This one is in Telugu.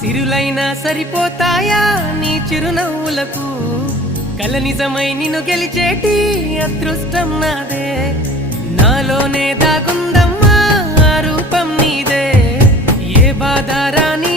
సిరులైనా సరిపోతాయా నీ చిరునవ్వులకు కల నిజమై నిన్ను గెలిచేటి అదృష్టం నాదే నాలోనే దాగుందమ్మా ఆ రూపం నీదే ఏ బాధ రాని